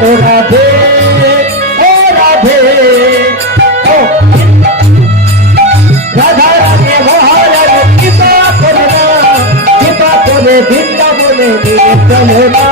ও রাধে ও রাধে ও রাধা রাধে মহারাজ কৃপা করে বৃন্দাবনে নিয়ে চলো না